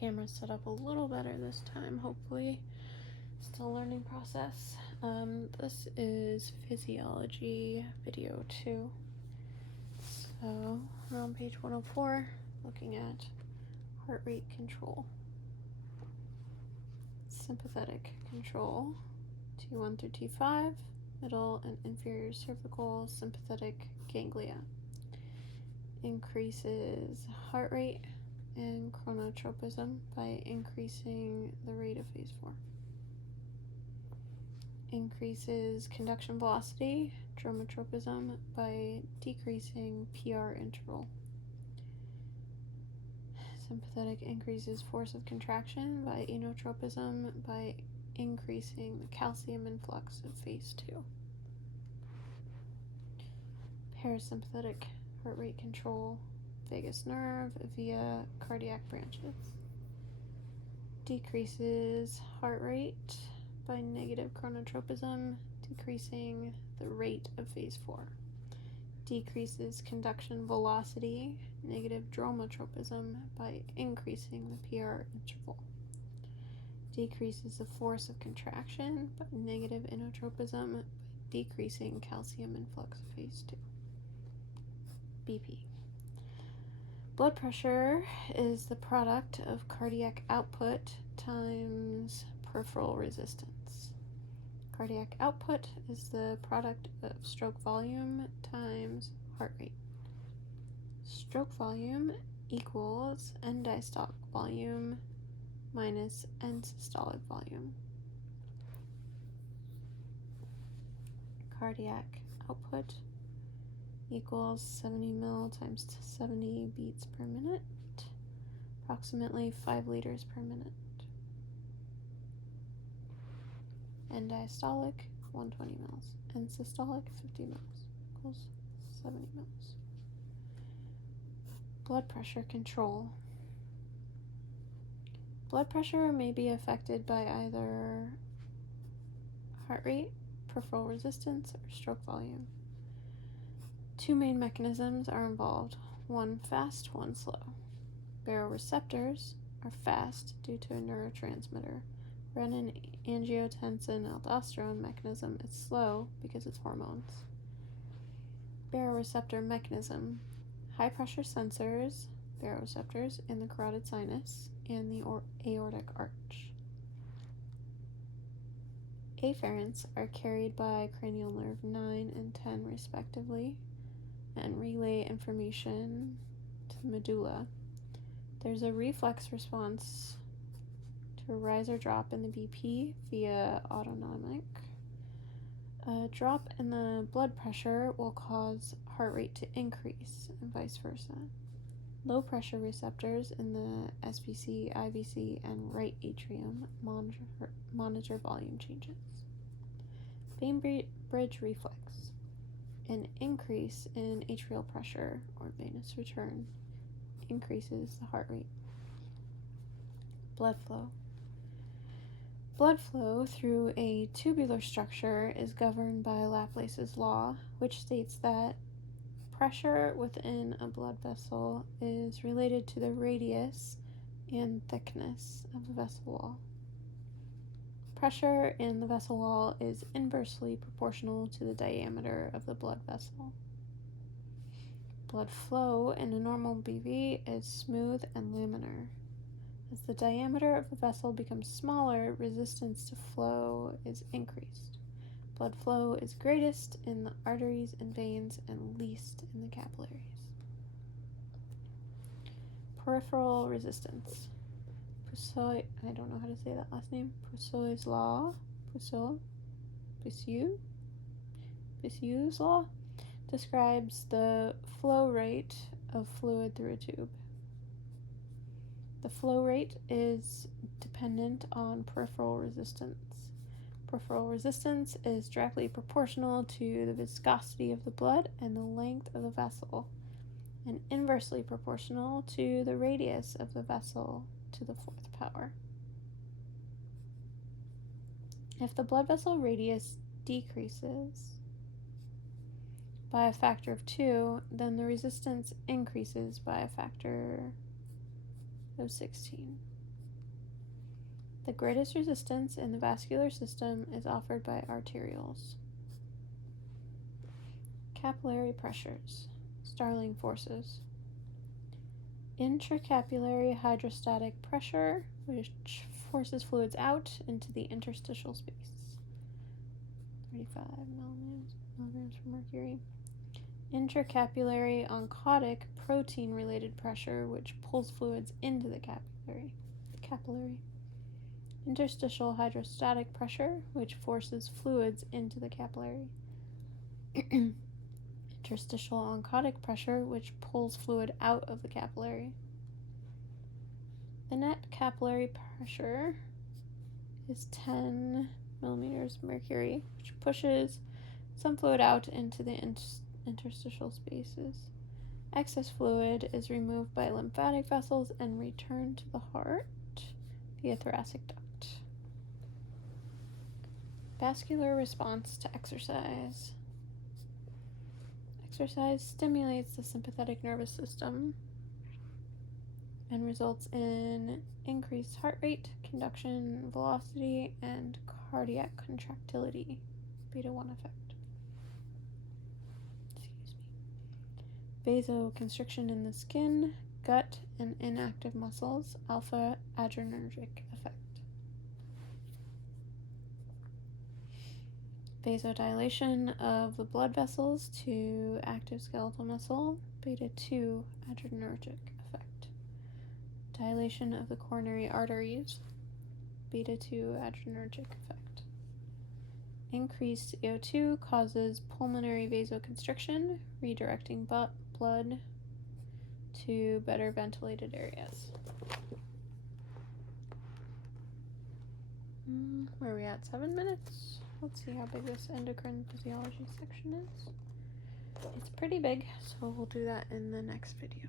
camera's set up a little better this time, hopefully. Still learning process. This is Physiology video 2. So we're on page 104, looking at heart rate control. Sympathetic control, T1 through T5, middle and inferior cervical sympathetic ganglia. Increases heart rate and chronotropism by increasing the rate of phase 4. Increases conduction velocity, dromotropism, by decreasing PR interval. Sympathetic increases force of contraction by inotropism by increasing the calcium influx of phase 2. Parasympathetic heart rate control, vagus nerve via cardiac branches. Decreases heart rate by negative chronotropism, decreasing the rate of phase 4. Decreases conduction velocity, negative dromotropism, by increasing the PR interval. Decreases the force of contraction by negative inotropism, by decreasing calcium influx of phase 2. BP. Blood pressure is the product of cardiac output times peripheral resistance. Cardiac output is the product of stroke volume times heart rate. Stroke volume equals end diastolic volume minus end systolic volume. Cardiac output equals 70 mil times 70 beats per minute, approximately 5 liters per minute. End diastolic, 120 mils. End systolic, 50 mils, equals 70 mils. Blood pressure control. Blood pressure may be affected by either heart rate, peripheral resistance, or stroke volume. 2 main mechanisms are involved, one fast, one slow. Baroreceptors are fast due to a neurotransmitter. Renin-angiotensin-aldosterone mechanism is slow because it's hormones. Baroreceptor mechanism. High pressure sensors, baroreceptors, in the carotid sinus and the aortic arch. Afferents are carried by cranial nerve 9 and 10 respectively and relay information to the medulla. There's a reflex response to a rise or drop in the BP via autonomic. A drop in the blood pressure will cause heart rate to increase and vice versa. Low pressure receptors in the SVC, IVC, and right atrium monitor volume changes. Vein bridge reflex. An increase in atrial pressure or venous return increases the heart rate. Blood flow. Blood flow through a tubular structure is governed by Laplace's law, which states that pressure within a blood vessel is related to the radius and thickness of the vessel wall. Pressure in the vessel wall is inversely proportional to the diameter of the blood vessel. Blood flow in a normal BV is smooth and laminar. As the diameter of the vessel becomes smaller, resistance to flow is increased. Blood flow is greatest in the arteries and veins and least in the capillaries. Peripheral resistance. I don't know how to say that last name. Puiseu's law describes the flow rate of fluid through a tube. The flow rate is dependent on peripheral resistance. Peripheral resistance is directly proportional to the viscosity of the blood and the length of the vessel, and inversely proportional to the radius of the vessel to the 4th power. If the blood vessel radius decreases by a factor of 2, then the resistance increases by a factor of 16. The greatest resistance in the vascular system is offered by arterioles. Capillary pressures, Starling forces. Intracapillary hydrostatic pressure, which forces fluids out into the interstitial space. 35 milligrams per mercury. Intracapillary oncotic protein-related pressure, which pulls fluids into the capillary. Interstitial hydrostatic pressure, which forces fluids into the capillary. Interstitial oncotic pressure, which pulls fluid out of the capillary. The net capillary pressure is 10 millimeters mercury, which pushes some fluid out into the interstitial spaces. Excess fluid is removed by lymphatic vessels and returned to the heart via thoracic duct. Vascular response to exercise. Exercise stimulates the sympathetic nervous system and results in increased heart rate, conduction velocity, and cardiac contractility. Beta 1 effect. Vasoconstriction in the skin, gut, and inactive muscles. Alpha adrenergic effect. Vasodilation of the blood vessels to active skeletal muscle. Beta 2 adrenergic effect. Dilation of the coronary arteries. Beta 2 adrenergic effect. Increased CO2 causes pulmonary vasoconstriction, redirecting blood to better ventilated areas. Where are we at? 7 minutes? Let's see how big this endocrine physiology section is. It's pretty big, so we'll do that in the next video.